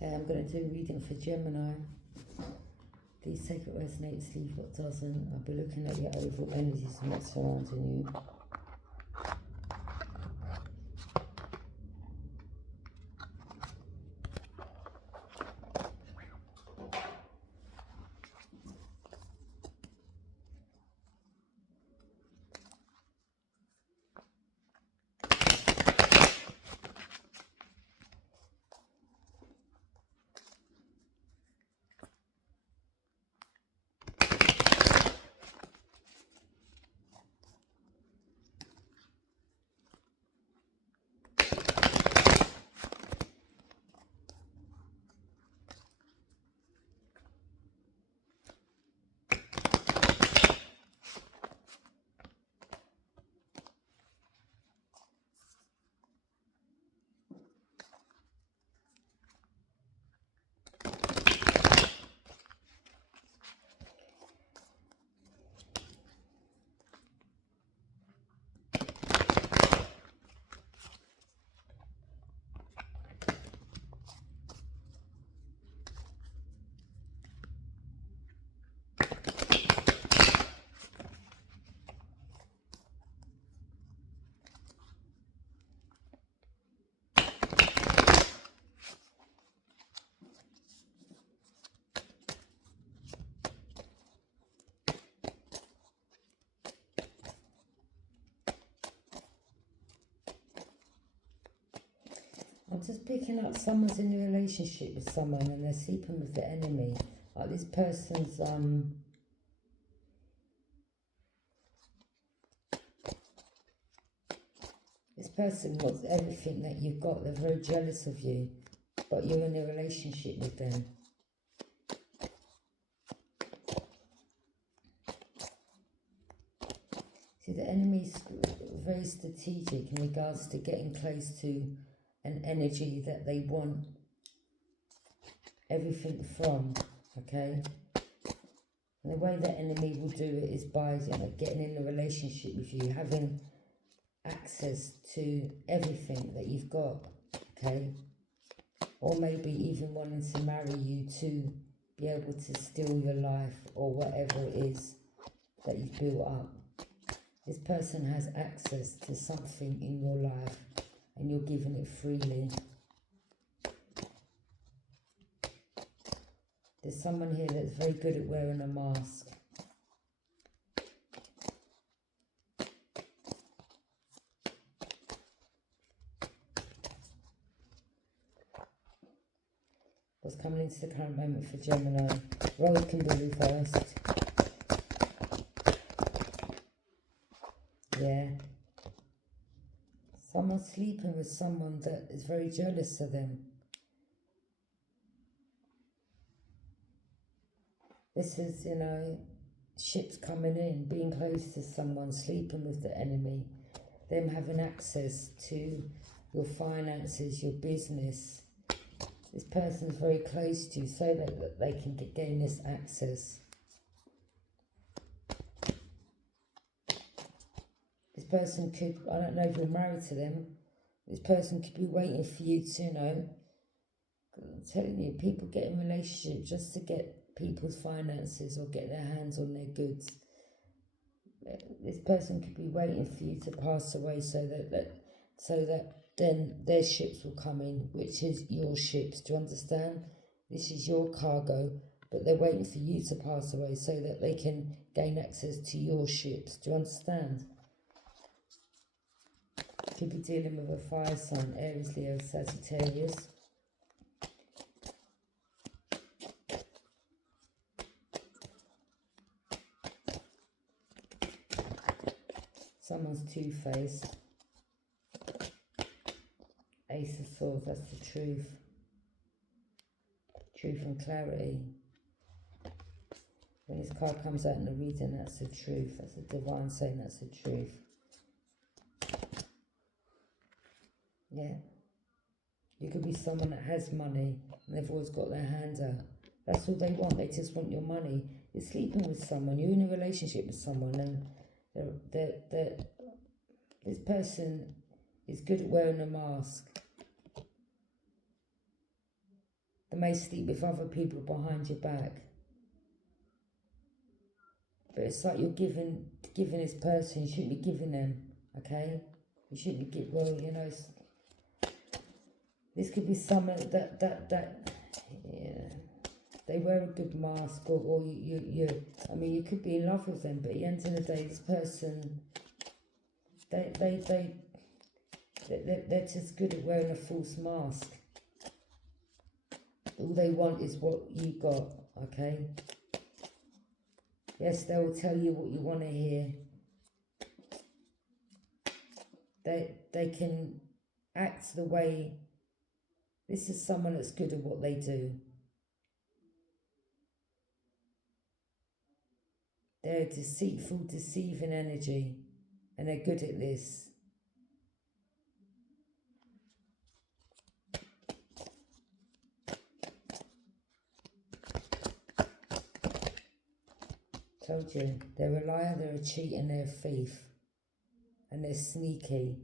I'm going to do a reading for Gemini. Please take what resonates, leave what doesn't. I'll be looking at your overall energies and what's surrounding you. I'm just picking up someone's in a relationship with someone and they're sleeping with the enemy. Like this person's this person wants everything that you've got. They're very jealous of you, but you're in a relationship with them. See, the enemy's very strategic in regards to getting close to an energy that they want everything from, okay? And the way the enemy will do it is by getting in a relationship with you, having access to everything that you've got, okay? Or maybe even wanting to marry you to be able to steal your life or whatever it is that you've built up. This person has access to something in your life and you're giving it freely. There's someone here that's very good at wearing a mask. What's coming into the current moment for Gemini? Roles can be reversed. Yeah. Someone's sleeping with someone that is very jealous of them. This is, ships coming in, being close to someone, sleeping with the enemy, them having access to your finances, your business. This person's very close to you so that they can gain this access. This person could, I don't know if you're married to them, this person could be waiting for you to, I'm telling you, people get in relationships just to get people's finances or get their hands on their goods. This person could be waiting for you to pass away so that then their ships will come in, which is your ships. Do you understand? This is your cargo, but they're waiting for you to pass away so that they can gain access to your ships. Do you understand? Could be dealing with a fire sign, Aries, Leo, Sagittarius. Someone's two-faced. Ace of Swords, that's the truth. Truth and clarity. When this card comes out in the reading, that's the truth. That's the divine saying that's the truth. Yeah. You could be someone that has money and they've always got their hand out. That's all they want. They just want your money. You're sleeping with someone. You're in a relationship with someone and this person is good at wearing a mask. They may sleep with other people behind your back. But it's like you're giving this person, you shouldn't be giving them, okay? You shouldn't be well, you know, this could be someone that yeah, they wear a good mask, or you I mean, you could be in love with them, but at the end of the day, this person, they're just good at wearing a false mask. All they want is what you got, okay? Yes, they will tell you what you want to hear. They can act the way. This is someone that's good at what they do. They're deceitful, deceiving energy, and they're good at this. Told you, they're a liar, they're a cheat, and they're a thief. And they're sneaky.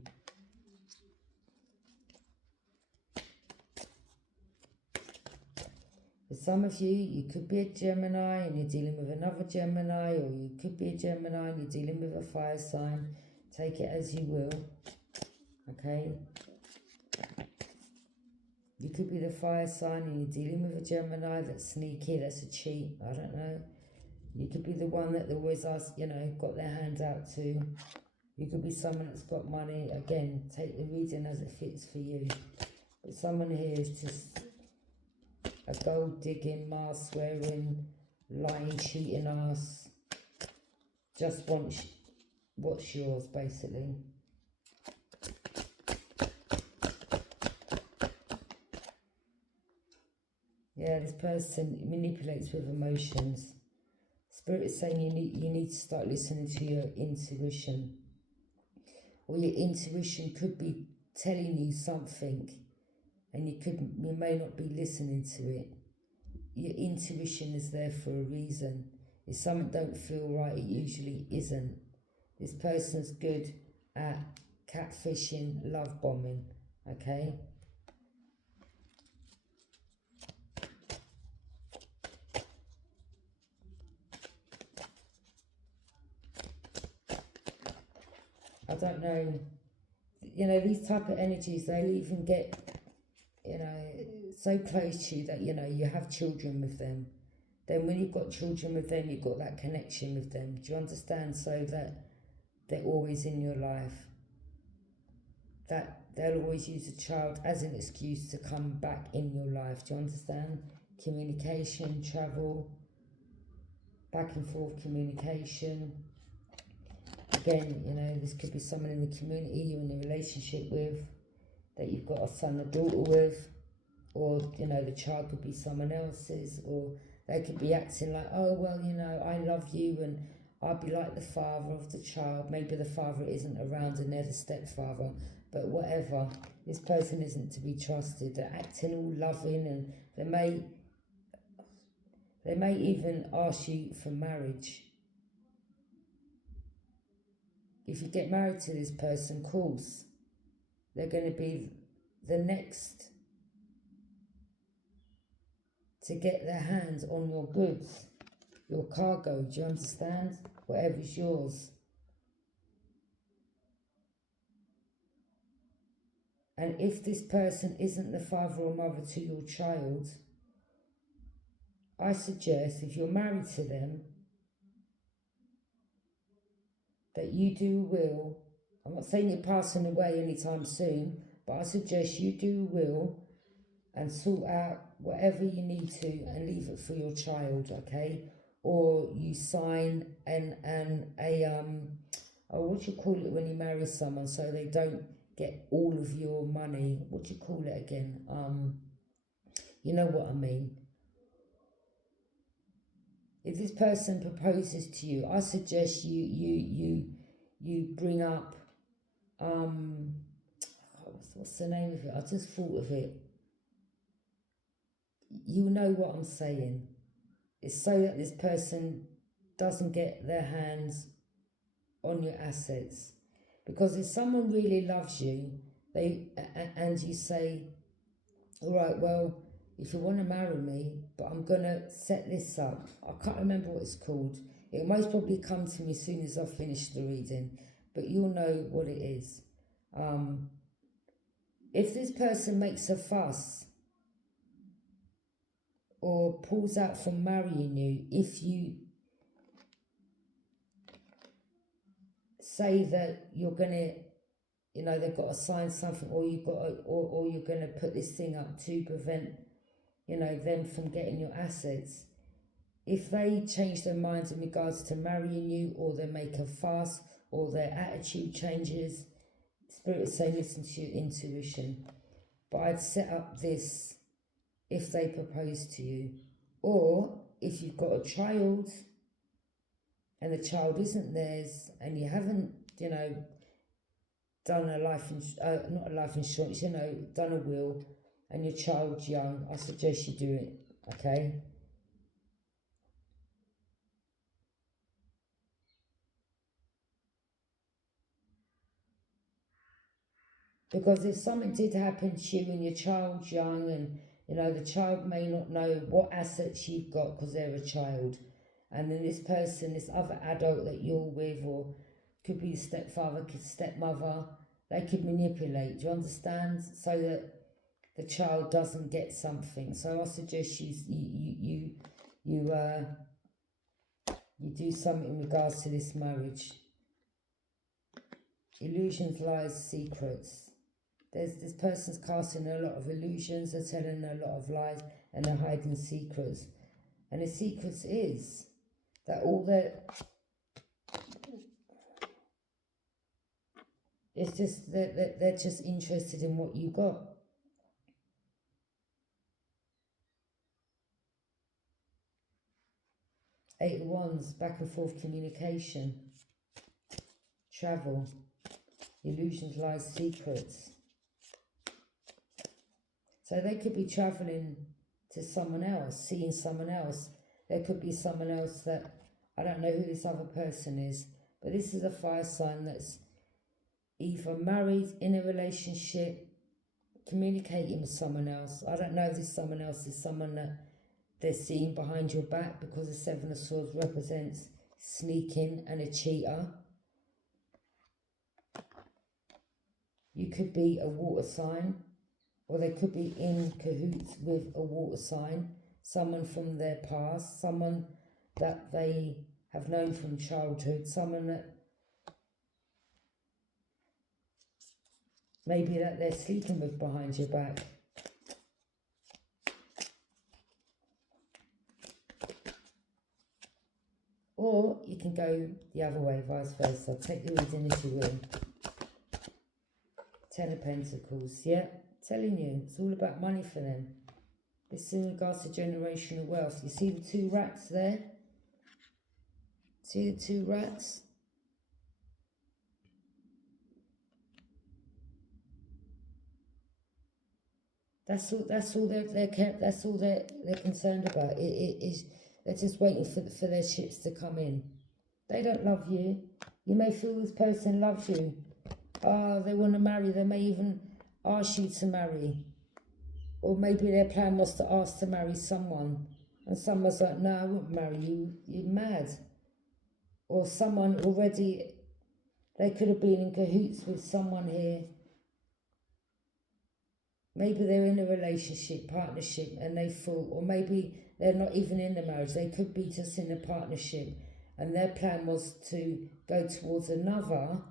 For some of you, you could be a Gemini and you're dealing with another Gemini, or you could be a Gemini and you're dealing with a fire sign. Take it as you will, okay? You could be the fire sign and you're dealing with a Gemini that's sneaky, that's a cheat, I don't know. You could be the one that they always ask, you know, got their hand out to. You could be someone that's got money. Again, take the reading as it fits for you. But someone here is just a gold digging, mask wearing, lying, cheating ass. Just wants what's yours, basically. Yeah, this person manipulates with emotions. Spirit is saying you need to start listening to your intuition. Or your intuition could be telling you something, and you may not be listening to it. Your intuition is there for a reason. If something don't feel right, it usually isn't. This person's good at catfishing, love bombing, okay? I don't know, you know, these type of energies, they'll even get, you know, so close to you that, you know, you have children with them. Then when you've got children with them, you've got that connection with them. Do you understand? So that they're always in your life. That they'll always use a child as an excuse to come back in your life. Do you understand? Communication, travel, back and forth communication. Again, you know, this could be someone in the community you're in a relationship with, that you've got a son or daughter with, or, you know, the child could be someone else's, or they could be acting like, oh, well, you know, I love you and I'll be like the father of the child. Maybe the father isn't around and they're the stepfather, but whatever. This person isn't to be trusted. They're acting all loving, and they may even ask you for marriage. If you get married to this person, of course, they're going to be the next to get their hands on your goods, your cargo, do you understand? Whatever's yours. And if this person isn't the father or mother to your child, I suggest, if you're married to them, that you do will. I'm not saying you're passing away anytime soon, but I suggest you do will and sort out whatever you need to and leave it for your child, okay? Or you sign what do you call it when you marry someone so they don't get all of your money? What do you call it again? You know what I mean. If this person proposes to you, I suggest you bring up what's the name of it? I just thought of it. You know what I'm saying. It's so that this person doesn't get their hands on your assets. Because if someone really loves you, and you say, all right, well, if you want to marry me, but I'm going to set this up. I can't remember what it's called. It'll most probably come to me as soon as I finish the reading, but you'll know what it is. If this person makes a fuss or pulls out from marrying you, if you say that you're going to, you know, they've got to sign something, or you've got to, or you're going to put this thing up to prevent, you know, them from getting your assets. If they change their minds in regards to marrying you, or they make a fuss, or their attitude changes, Spirit say listen to your intuition. But I'd set up this if they propose to you, or if you've got a child and the child isn't theirs, and you haven't, you know, done a not a life insurance, you know, done a will, and your child's young, I suggest you do it, okay? Because if something did happen to you and your child's young, and, you know, the child may not know what assets you've got because they're a child, and then this person, this other adult that you're with, or could be stepfather, stepmother, they could manipulate, do you understand? So that the child doesn't get something. So I suggest you do something in regards to this marriage. Illusions, lies, secrets. This person's casting a lot of illusions, they're telling a lot of lies, and they're hiding secrets. And the secrets is that all that, it's just that they're just interested in what you got. Eight of Wands, back and forth communication, travel, illusions, lies, secrets. So they could be travelling to someone else, seeing someone else. There could be someone else that, I don't know who this other person is, but this is a fire sign that's either married, in a relationship, communicating with someone else. I don't know if this someone else is someone that they're seeing behind your back, because the Seven of Swords represents sneaking and a cheater. You could be a water sign, or they could be in cahoots with a water sign, someone from their past, someone that they have known from childhood, someone that maybe that they're sleeping with behind your back. Or you can go the other way, vice versa. Take the reading if you will. Ten of Pentacles, yeah? Telling you, it's all about money for them. This is in regards to generational wealth. You see the two rats there? See the two rats? That's all they're concerned about. It is, they're just waiting for their ships to come in. They don't love you. You may feel this person loves you. They want to marry. They may even ask you to marry. Or maybe their plan was to ask to marry someone, and someone's like, no, I won't marry you, you're mad. Or someone already, they could have been in cahoots with someone here. Maybe they're in a relationship, partnership, and they thought, or maybe they're not even in the marriage, they could be just in a partnership, and their plan was to go towards another,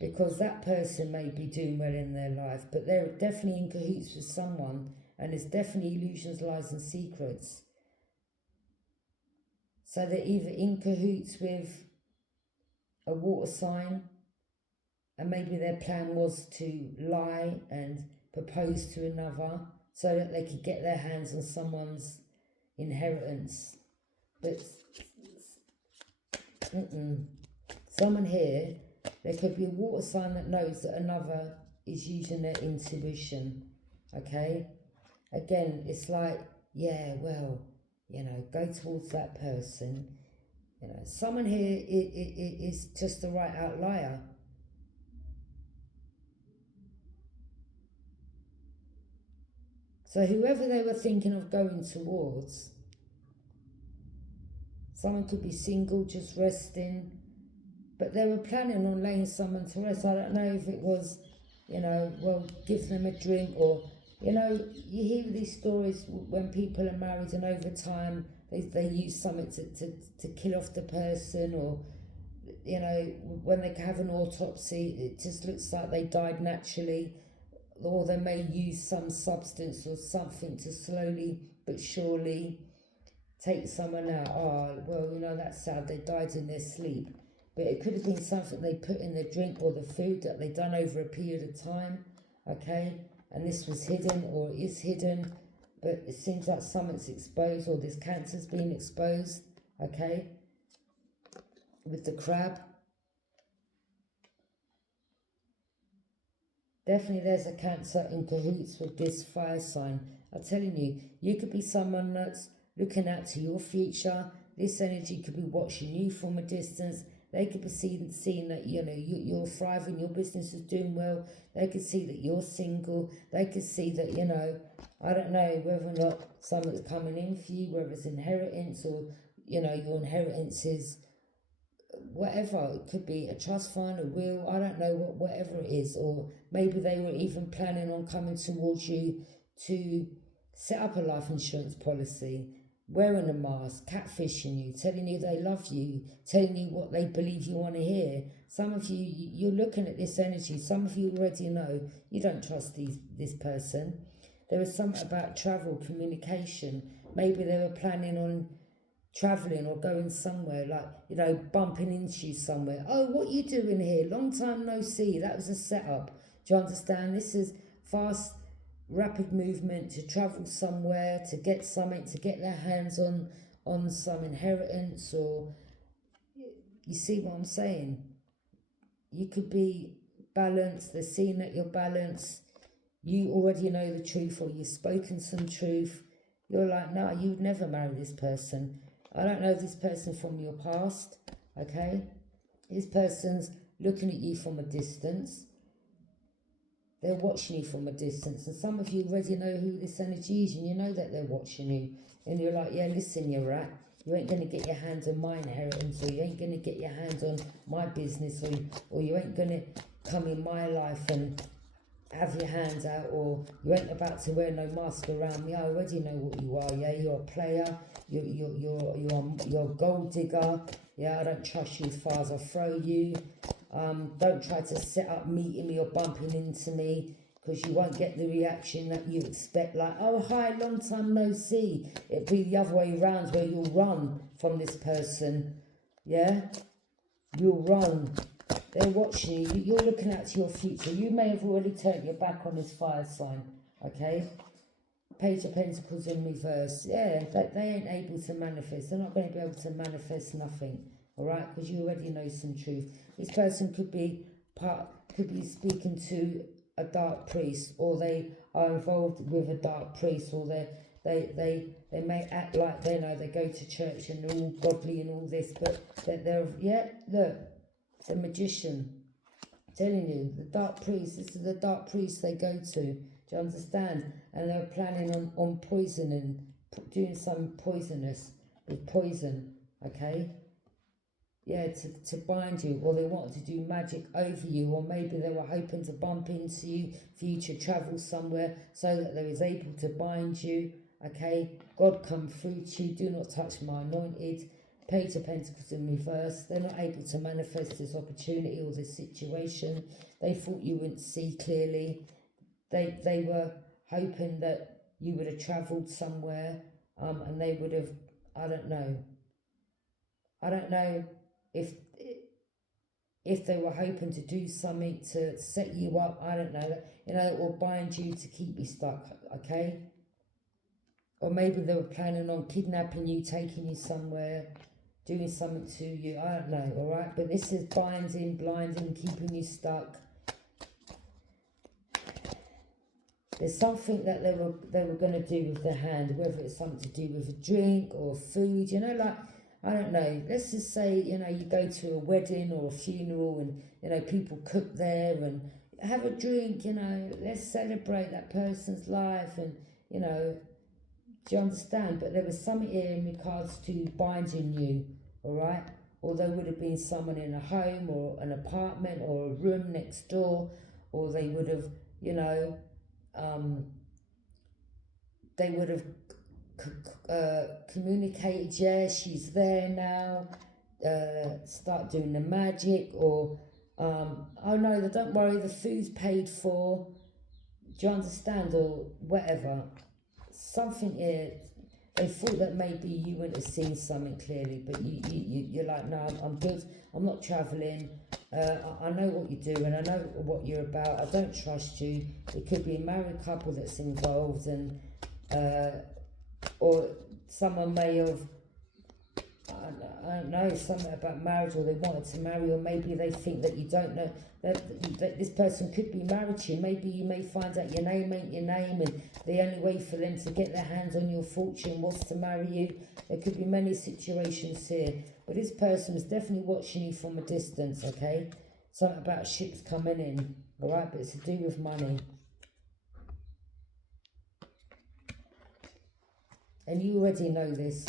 because that person may be doing well in their life, but they're definitely in cahoots with someone, and it's definitely illusions, lies, and secrets. So they're either in cahoots with a water sign, and maybe their plan was to lie and propose to another so that they could get their hands on someone's inheritance. But someone here, there could be a water sign that knows that another is using their intuition, okay? Again, it's like, yeah, well, you know, go towards that person. You know, someone here is just a right out liar. So whoever they were thinking of going towards, someone could be single, just resting, but they were planning on laying someone to rest. I don't know if it was, well, give them a drink, or, you hear these stories when people are married and over time they use something to kill off the person, or, when they have an autopsy, it just looks like they died naturally, or they may use some substance or something to slowly but surely take someone out. Oh, well, that's sad, they died in their sleep. But it could have been something they put in the drink or the food that they done over a period of time, okay? And this was hidden, or is hidden, but it seems like something's exposed, or this cancer's been exposed, okay? With the crab. Definitely there's a Cancer in cahoots with this fire sign. I'm telling you, you could be someone that's looking out to your future. This energy could be watching you from a distance. They could be seeing that, you're thriving, your business is doing well. They could see that you're single. They could see that, I don't know whether or not someone's coming in for you, whether it's inheritance or, your inheritance is whatever. It could be a trust fund, a will, I don't know, whatever it is. Or maybe they were even planning on coming towards you to set up a life insurance policy, wearing a mask, catfishing you, telling you they love you, telling you what they believe you want to hear. Some of you, you're looking at this energy, some of you already know you don't trust this person. There was something about travel, communication. Maybe they were planning on travelling or going somewhere, like, bumping into you somewhere. Oh, what you doing here? Long time no see. That was a setup. Do you understand? This is fast, rapid movement to travel somewhere, to get something, to get their hands on some inheritance, or, you see what I'm saying? You could be balanced. They're seeing that you're balanced. You already know the truth, or you've spoken some truth. You're like, no, you would never marry this person. I don't know this person from your past, okay? This person's looking at you from a distance. They're watching you from a distance. And some of you already know who this energy is, and you know that they're watching you. And you're like, yeah, listen, you rat. You ain't going to get your hands on my inheritance, or you ain't going to get your hands on my business, or you ain't going to come in my life and have your hands out, or you ain't about to wear no mask around me. I already know what you are, yeah? You're a player, you're a gold digger, yeah? I don't trust you as far as I throw you. Don't try to set up meeting me or bumping into me, because you won't get the reaction that you expect, like, oh, hi, long time no see. It'll be the other way around, where you'll run from this person, yeah? You'll run. They're watching you. You're looking out to your future. You may have already turned your back on this fire sign, okay? Page of Pentacles in reverse. Yeah, they ain't able to manifest. They're not going to be able to manifest nothing, all right? Because you already know some truth. This person could be speaking to a dark priest, or they are involved with a dark priest, or they may act like they go to church and they're all godly and all this, but look. The Magician, I'm telling you, the dark priest, this is the dark priest they go to. Do you understand? And they're planning on poisoning, doing some poisonous with poison, okay? Yeah, to bind you, or they wanted to do magic over you, or maybe they were hoping to bump into you for you to travel somewhere so that they was able to bind you, okay? God come through to you, do not touch my anointed. Page of Pentacles in reverse. They're not able to manifest this opportunity or this situation. They thought you wouldn't see clearly. They were hoping that you would have travelled somewhere, and they would have, I don't know if they were hoping to do something to set you up, I don't know, or bind you to keep you stuck, okay? Or maybe they were planning on kidnapping you, taking you somewhere, doing something to you, I don't know, all right? But this is binding, blinding, keeping you stuck. There's something that they were going to do with their hand, whether it's something to do with a drink or food, like, I don't know. Let's just say, you go to a wedding or a funeral and, people cook there and have a drink, let's celebrate that person's life and, you know, do you understand? But there was something here in regards to binding you, all right? Or there would have been someone in a home or an apartment or a room next door, or they would have, you know, they would have communicated, yeah, she's there now, start doing the magic, or, oh no, don't worry, the food's paid for, do you understand, or whatever. Something here, they thought that maybe you wouldn't have seen something clearly, but you're like, no, I'm good, I'm not travelling, I know what you do and I know what you're about, I don't trust you. It could be a married couple that's involved, and or someone may have, I don't know, something about marriage, or they wanted to marry, or maybe they think that you don't know that this person could be married to you. Maybe you may find out your name ain't your name, and the only way for them to get their hands on your fortune was to marry you. There could be many situations here, but this person is definitely watching you from a distance, okay? Something about ships coming in, alright, but it's to do with money. And you already know this.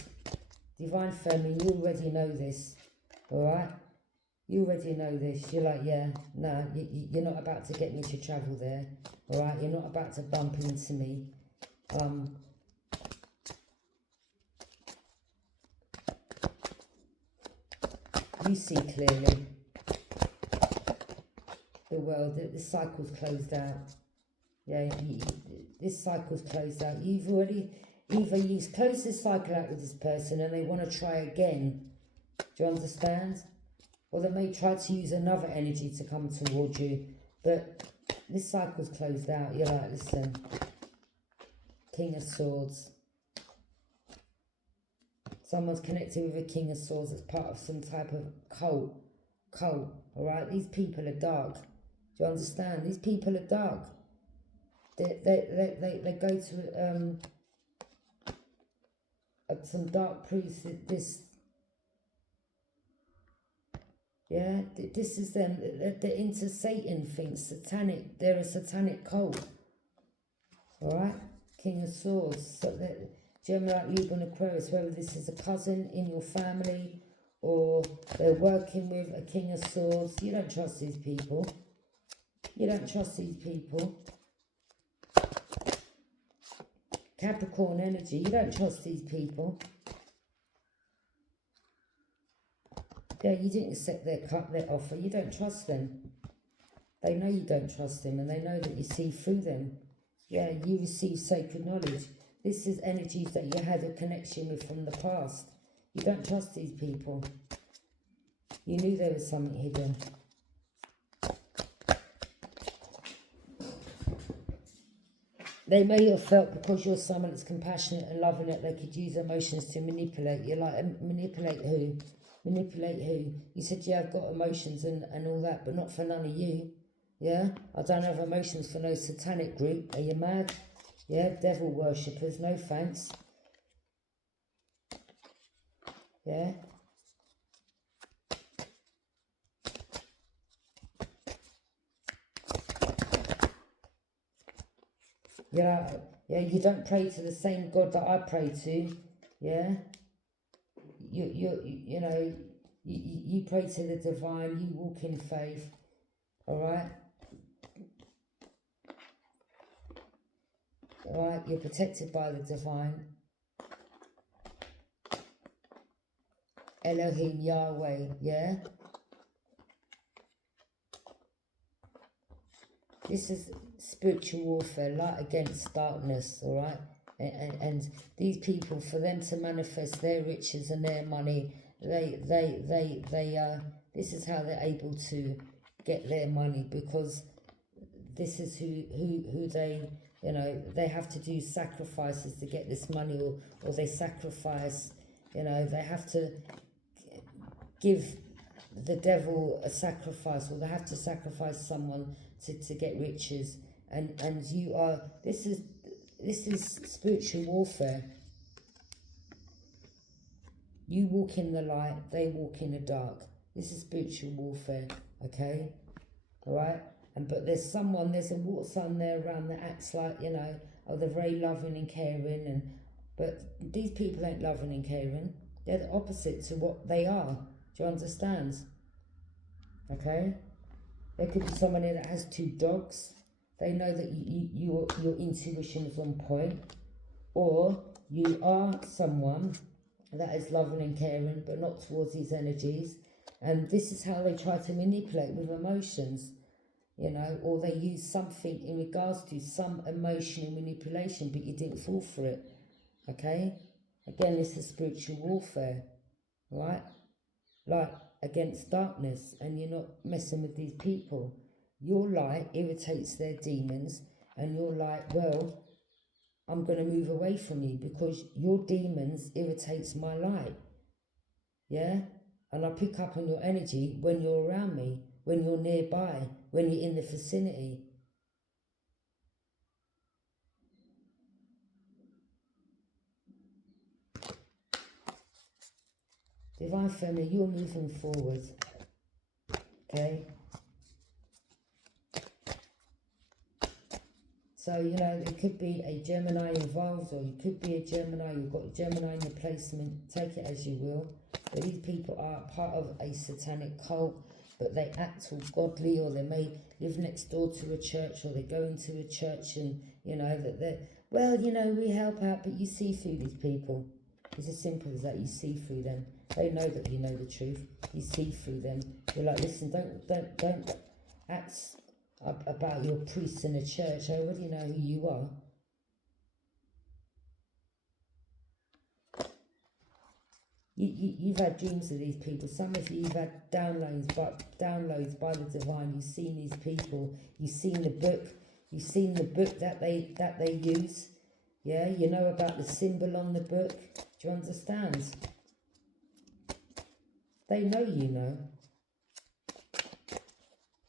Divine Feminine, you already know this, alright? You already know this. You're like, yeah, no, you're not about to get me to travel there, alright? You're not about to bump into me. You see clearly. The world, this cycle's closed out. Yeah, this cycle's closed out. You've already, either you've closed this cycle out with this person and they want to try again. Do you understand? Or they may try to use another energy to come towards you. But this cycle's closed out. You're like, listen. King of Swords. Someone's connected with a King of Swords that's part of some type of cult. Alright? These people are dark. Do you understand? These people are dark. They go to some dark priests. This is them. They're into Satan things, satanic. They're a satanic cult. Alright? King of Swords. So Gemini, Libra and Aquarius, whether this is a cousin in your family or they're working with a King of Swords. You don't trust these people. You don't trust these people. Capricorn energy, you don't trust these people. Yeah, you didn't accept their offer. You don't trust them. They know you don't trust them, and they know that you see through them. Yeah, you receive sacred knowledge. This is energies that you had a connection with from the past. You don't trust these people. You knew there was something hidden. They may have felt because you're someone that's compassionate and loving that they could use emotions to manipulate you. Like, manipulate who? Manipulate who? You said, yeah, I've got emotions and all that, but not for none of you. Yeah? I don't have emotions for no satanic group. Are you mad? Yeah? Devil worshippers, no thanks. Yeah? Yeah, you don't pray to the same God that I pray to. Yeah? You know, you pray to the divine, you walk in faith. Alright? Alright, you're protected by the divine. Elohim, Yahweh, yeah? This is spiritual warfare, light against darkness, alright? And these people, for them to manifest their riches and their money, this is how they're able to get their money, because this is who they, you know, they have to do sacrifices to get this money, or they sacrifice, you know, they have to give the devil a sacrifice, or they have to sacrifice someone to get riches, and you are, this is spiritual warfare. You walk in the light, they walk in the dark. This is spiritual warfare, okay? Alright? But there's a water sun there around that acts like, you know, oh, they're very loving and caring, but these people ain't loving and caring. They're the opposite to what they are. Do you understand? Okay? There could be somebody that has 2 dogs. They know that your intuition is on point. Or you are someone that is loving and caring, but not towards these energies. And this is how they try to manipulate with emotions, you know, or they use something in regards to some emotional manipulation, but you didn't fall for it. Okay? Again, this is spiritual warfare, right? Like against darkness, and you're not messing with these people. Your light irritates their demons, and you're like, well, I'm going to move away from you because your demons irritates my light. Yeah? And I pick up on your energy when you're around me, when you're nearby, when you're in the vicinity. Divine Feminine, you're moving forward. Okay? So, you know, it could be a Gemini involved, or you could be a Gemini, you've got a Gemini in your placement, take it as you will. But these people are part of a satanic cult, but they act all godly, or they may live next door to a church, or they go into a church and, you know, that they're, well, you know, we help out, but you see through these people. It's as simple as that. You see through them. They know that you know the truth. You see through them. You're like, listen, don't act about your priest in a church. I already know who you are. You've had dreams of these people. Some of you, you've had downloads by the divine. You've seen these people. You've seen the book. You've seen the book that they use. Yeah, you know about the symbol on the book. Do you understand? They know you know.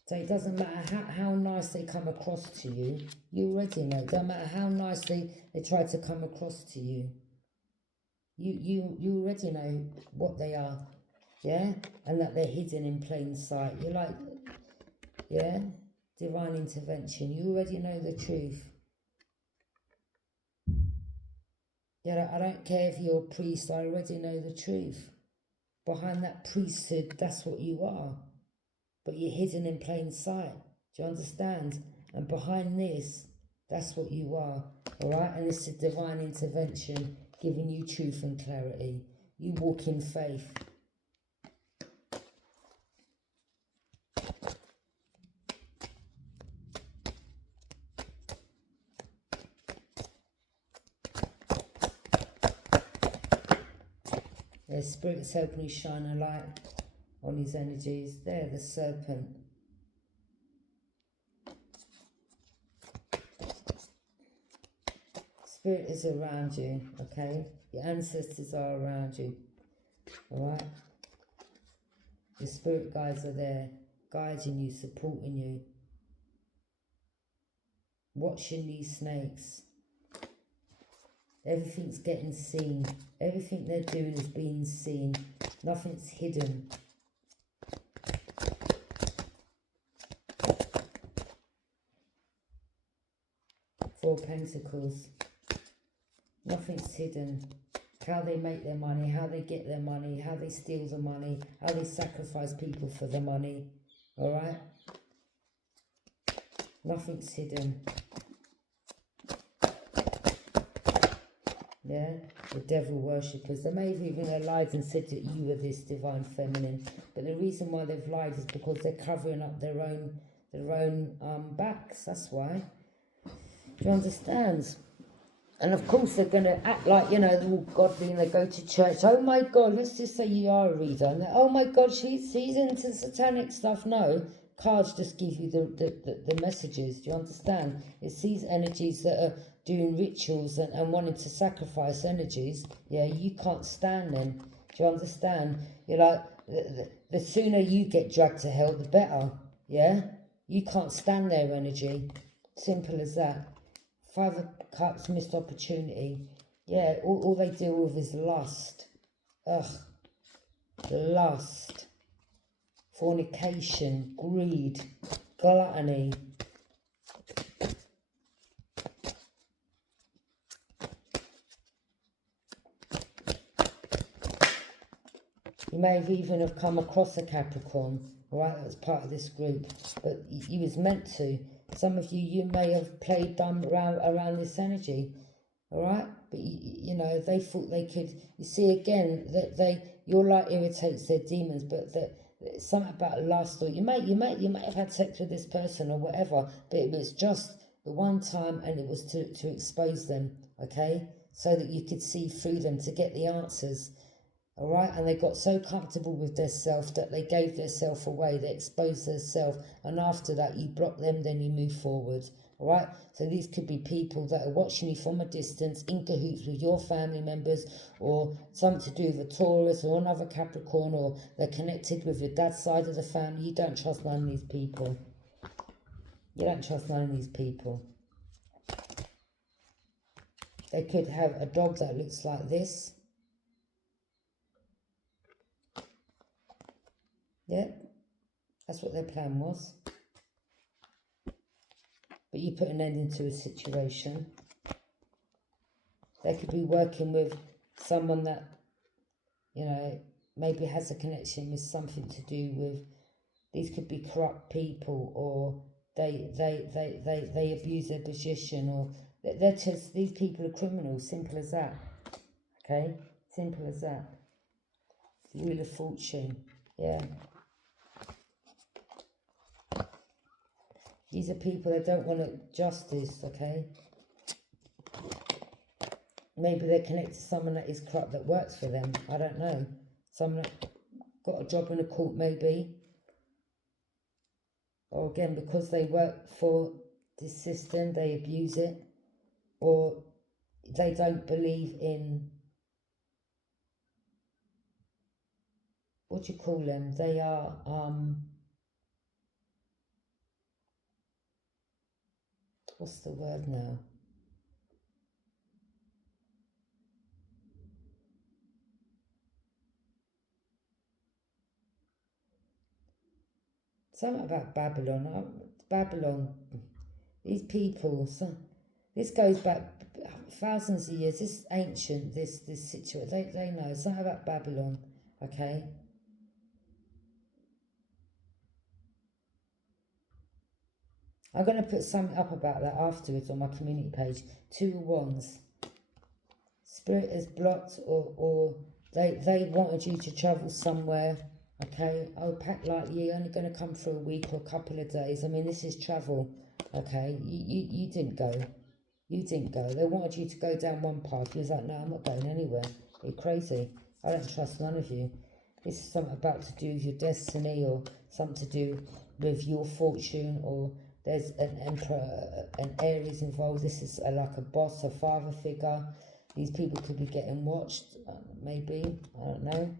So it doesn't matter how nice they come across to you. You already know. It doesn't matter how nice they try to come across to you. You already know what they are. Yeah? And that they're hidden in plain sight. You're like, yeah? Divine intervention. You already know the truth. Yeah, I don't care if you're a priest. I already know the truth. Behind that priesthood, that's what you are. But you're hidden in plain sight. Do you understand? And behind this, that's what you are. Alright? And this is divine intervention, giving you truth and clarity. You walk in faith. The Spirit's helping you shine a light on his energies. There, the serpent. Spirit is around you, okay? Your ancestors are around you, alright? The spirit guides are there, guiding you, supporting you. Watching these snakes. Everything's getting seen. Everything they're doing is being seen. Nothing's hidden. Four Pentacles. Nothing's hidden. How they make their money, how they get their money, how they steal the money, how they sacrifice people for the money. Alright? Nothing's hidden. Yeah? The devil worshippers. They may have even lied and said that you were this divine feminine. But the reason why they've lied is because they're covering up their own backs. That's why. Do you understand? And of course they're going to act like, you know, they're all godly and they go to church. Oh my God, let's just say you are a reader. And oh my God, she's into satanic stuff. No, cards just give you the messages. Do you understand? It's these energies that are doing rituals and wanting to sacrifice energies. Yeah, you can't stand them. Do you understand? You're like, the sooner you get dragged to hell, the better. Yeah? You can't stand their energy. Simple as that. 5 of Cups, missed opportunity. Yeah, all they deal with is lust. Ugh. Lust. Fornication. Greed. Gluttony. You may have even have come across a Capricorn, all right, that was part of this group, but you was meant to. Some of you may have played dumb around this energy, all right? But, you know, they thought they could, you see, again, that your light irritates their demons, but that something about lust, or you might have had sex with this person or whatever, but it was just the one time, and it was to expose them, okay? So that you could see through them to get the answers. All right, and they got so comfortable with their self that they gave their self away, they exposed their self, and after that you block them, then you move forward. All right, so these could be people that are watching you from a distance, in cahoots with your family members, or something to do with a Taurus or another Capricorn, or they're connected with your dad's side of the family. You don't trust none of these people. You don't trust none of these people. They could have a dog that looks like this. Yeah, that's what their plan was. But you put an end into a situation. They could be working with someone that, you know, maybe has a connection with something to do with, these could be corrupt people, or they abuse their position, or they're just, these people are criminals, simple as that. Okay, simple as that. Wheel of Fortune, yeah. These are people that don't want justice, okay? Maybe they're connected to someone that is corrupt that works for them. I don't know. Someone that got a job in a court, maybe. Or again, because they work for this system, they abuse it. Or they don't believe in, what do you call them? They are, what's the word now? Something about Babylon. Babylon, these people, this goes back thousands of years. This ancient, this situation. They know something about Babylon, okay? I'm going to put something up about that afterwards on my community page. 2 of Wands. Spirit is blocked, or they wanted you to travel somewhere. Okay, oh, pack lightly. You're only going to come for a week or a couple of days. I mean, this is travel. Okay, you didn't go. You didn't go. They wanted you to go down one path. You was like, no, I'm not going anywhere. You're crazy. I don't trust none of you. This is something about to do with your destiny, or something to do with your fortune, or there's an Emperor, an Aries involved. This is like a boss, a father figure. These people could be getting watched, maybe, I don't know.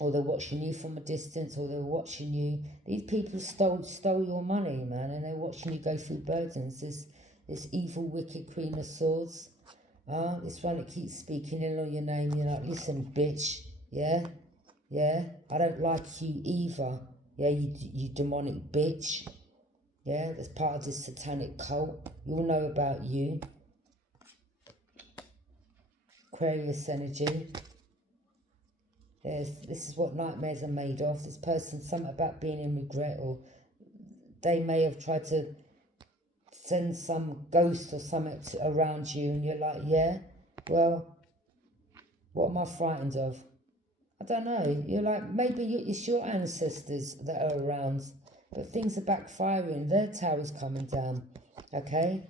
Or they're watching you from a distance, or they're watching you. These people stole your money, man, and they're watching you go through burdens. This evil, wicked Queen of Swords. This one that keeps speaking in on your name. You're like, listen, bitch, yeah? Yeah? I don't like you either. Yeah, you demonic bitch. Yeah, that's part of this satanic cult. You'll know about you. Aquarius energy. This is what nightmares are made of. This person, something about being in regret, or they may have tried to send some ghost or something around you, and you're like, yeah, well, what am I frightened of? I don't know. You're like, maybe it's your ancestors that are around, but things are backfiring. Their tower's coming down, okay?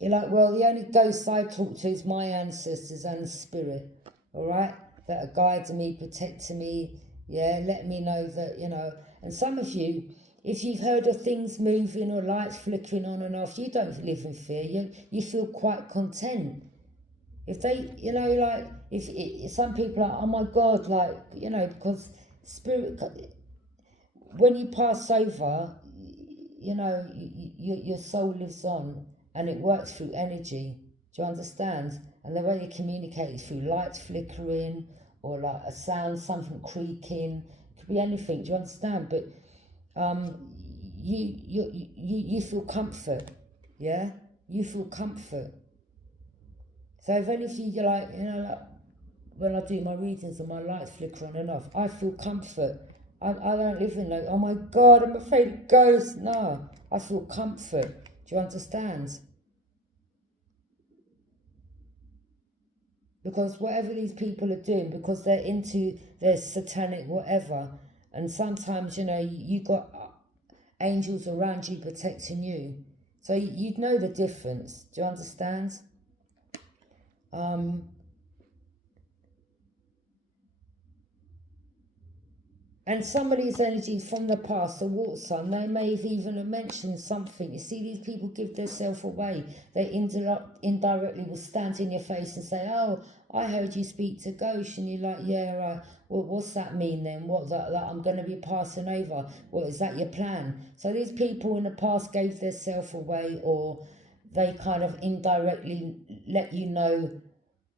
You're like, well, the only ghosts I talk to is my ancestors and spirit, all right? That are guiding me, protecting me, yeah, letting me know that, you know. And some of you, if you've heard of things moving or lights flickering on and off, you don't live in fear. You feel quite content. If they, you know, like, if some people are like, oh my God, like, you know, because spirit, when you pass over, you know, your soul lives on, and it works through energy. Do you understand? And the way you communicate is through lights flickering, or like a sound, something creaking. It could be anything. Do you understand? But you feel comfort. Yeah, you feel comfort. So if any of you're like, you know, like, when I do my readings and my lights flicker on and off, I feel comfort. I don't live in like, oh my God, I'm afraid of ghosts. No, I feel comfort. Do you understand? Because whatever these people are doing, because they're into their satanic whatever, and sometimes, you know, you got angels around you protecting you. So you'd know the difference. Do you understand? And some of these energies from the past, the water sun, they may have even mentioned something. You see, these people give themselves away. They indirectly will stand in your face and say, oh, I heard you speak to ghosts. And you're like, yeah, right. Well, what's that mean then? What, that I'm going to be passing over? What, is that your plan? So these people in the past gave themselves away, or they kind of indirectly let you know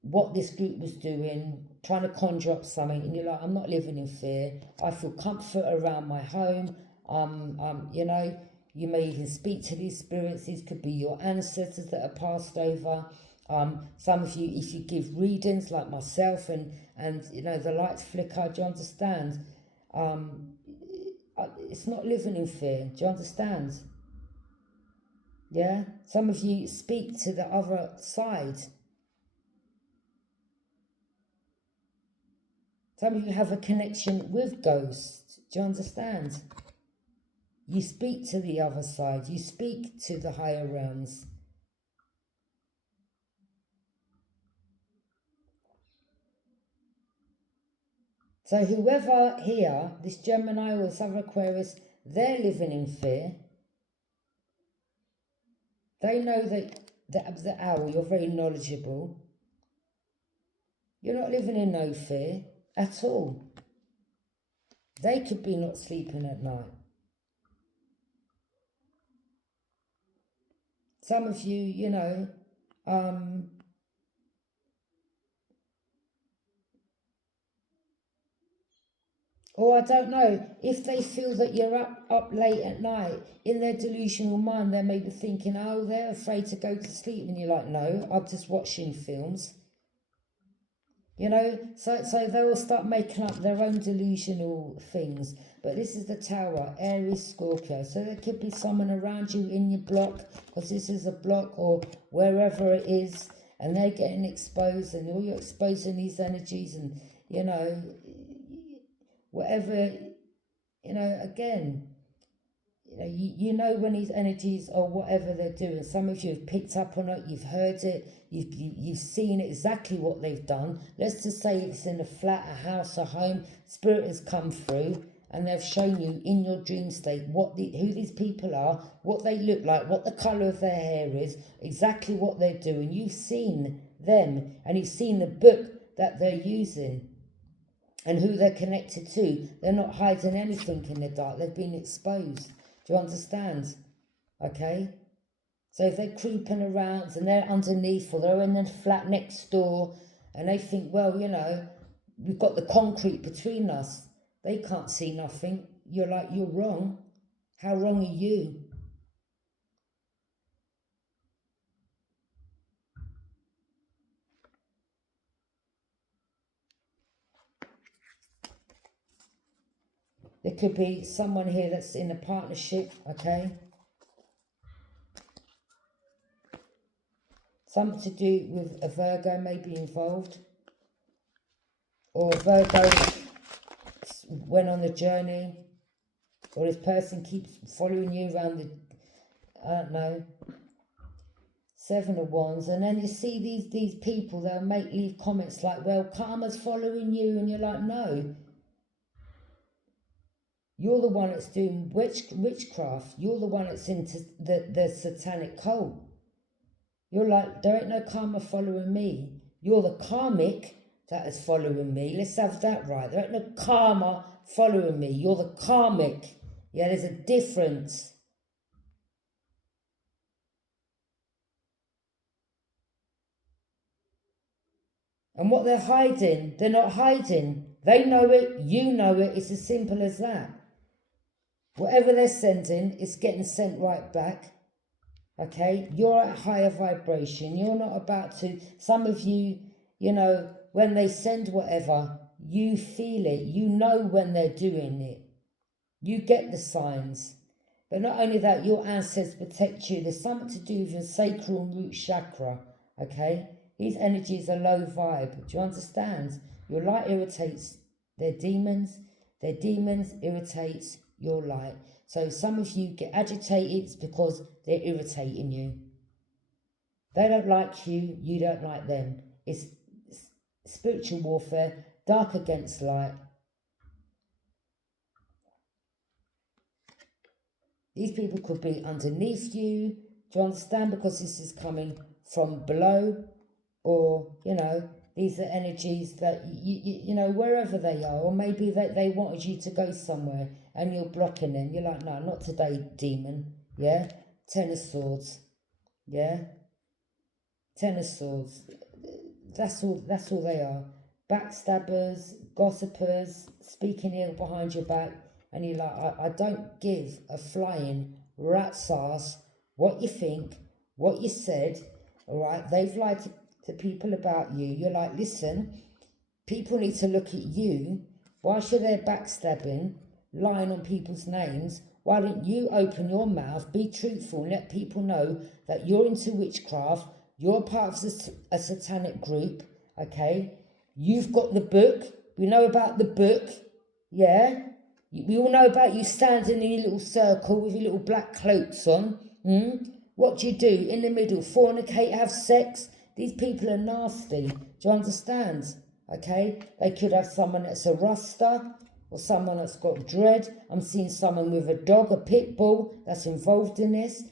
what this group was doing, trying to conjure up something, and you're like, I'm not living in fear. I feel comfort around my home. You know, you may even speak to these spirits. These could be your ancestors that are passed over. Some of you, if you give readings like myself, and you know the lights flicker, do you understand? It's not living in fear. Do you understand? Yeah. Some of you speak to the other side. Some of you have a connection with ghosts. Do you understand? You speak to the other side. You speak to the higher realms. So whoever here, this Gemini or this other Aquarius, they're living in fear. They know that the owl, you're very knowledgeable. You're not living in no fear at all. They could be not sleeping at night. Some of you, you know, or I don't know, if they feel that you're up late at night, in their delusional mind, they're maybe thinking, oh, they're afraid to go to sleep. And you're like, no, I'm just watching films. You know, so they will start making up their own delusional things. But this is the Tower, Aries, Scorpio. So there could be someone around you in your block, because this is a block, or wherever it is, and they're getting exposed, and all you're exposing these energies, and, you know, whatever, you know, again, you know, you know when these energies or whatever they're doing. Some of you have picked up on it, you've heard it, you've seen exactly what they've done. Let's just say it's in a flat, a house, a home. Spirit has come through and they've shown you in your dream state who these people are, what they look like, what the colour of their hair is, exactly what they're doing. You've seen them and you've seen the book that they're using and who they're connected to. They're not hiding anything in the dark. They've been exposed. Do you understand? Okay? So if they're creeping around and they're underneath, or they're in the flat next door, and they think, well, you know, we've got the concrete between us, they can't see nothing. You're like, you're wrong. How wrong are you? There could be someone here that's in a partnership, okay? Something to do with a Virgo may be involved. Or Virgo went on a journey. Or this person keeps following you around the, I don't know, 7 of Wands. And then you see these people, they'll leave comments like, well, karma's following you. And you're like, no. You're the one that's doing witchcraft. You're the one that's into the satanic cult. You're like, there ain't no karma following me. You're the karmic that is following me. Let's have that right. There ain't no karma following me. You're the karmic. Yeah, there's a difference. And what they're hiding, they're not hiding. They know it, you know it. It's as simple as that. Whatever they're sending, it's getting sent right back. Okay? You're at a higher vibration. You're not about to... Some of you, you know, when they send whatever, you feel it. You know when they're doing it. You get the signs. But not only that, your ancestors protect you. There's something to do with your sacral root chakra, okay? These energies are low vibe. Do you understand? Your light irritates their demons. Their demons irritates your light. So some of you get agitated, it's because they're irritating you. They don't like you, you don't like them. It's spiritual warfare, dark against light. These people could be underneath you. Do you understand? Because this is coming from below, or, you know, these are energies that, you know, wherever they are, or maybe they wanted you to go somewhere and you're blocking them. You're like, no, not today, demon. Yeah? Ten of Swords. Yeah? Ten of Swords. That's all they are. Backstabbers, gossipers, speaking ill behind your back. And you're like, I don't give a flying rat's ass what you think, what you said, all right? They've lied to people about you. You're like, listen, people need to look at you. Whilst you're there backstabbing, lying on people's names, why don't you open your mouth, be truthful, and let people know that you're into witchcraft, you're part of a satanic group, okay? You've got the book. We know about the book, yeah? We all know about you standing in your little circle with your little black cloaks on. What do you do? In the middle, fornicate, have sex. These people are nasty. Do you understand? Okay? They could have someone that's a Rasta or someone that's got dread. I'm seeing someone with a dog, a pit bull, that's involved in this.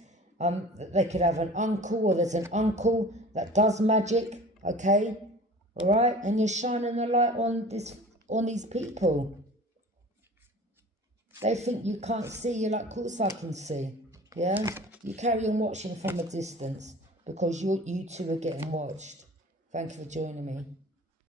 They could have an uncle, or there's an uncle that does magic. Okay? All right? And you're shining a light on these people. They think you can't see. You're like, of course I can see. Yeah? You carry on watching from a distance because you two are getting watched. Thank you for joining me.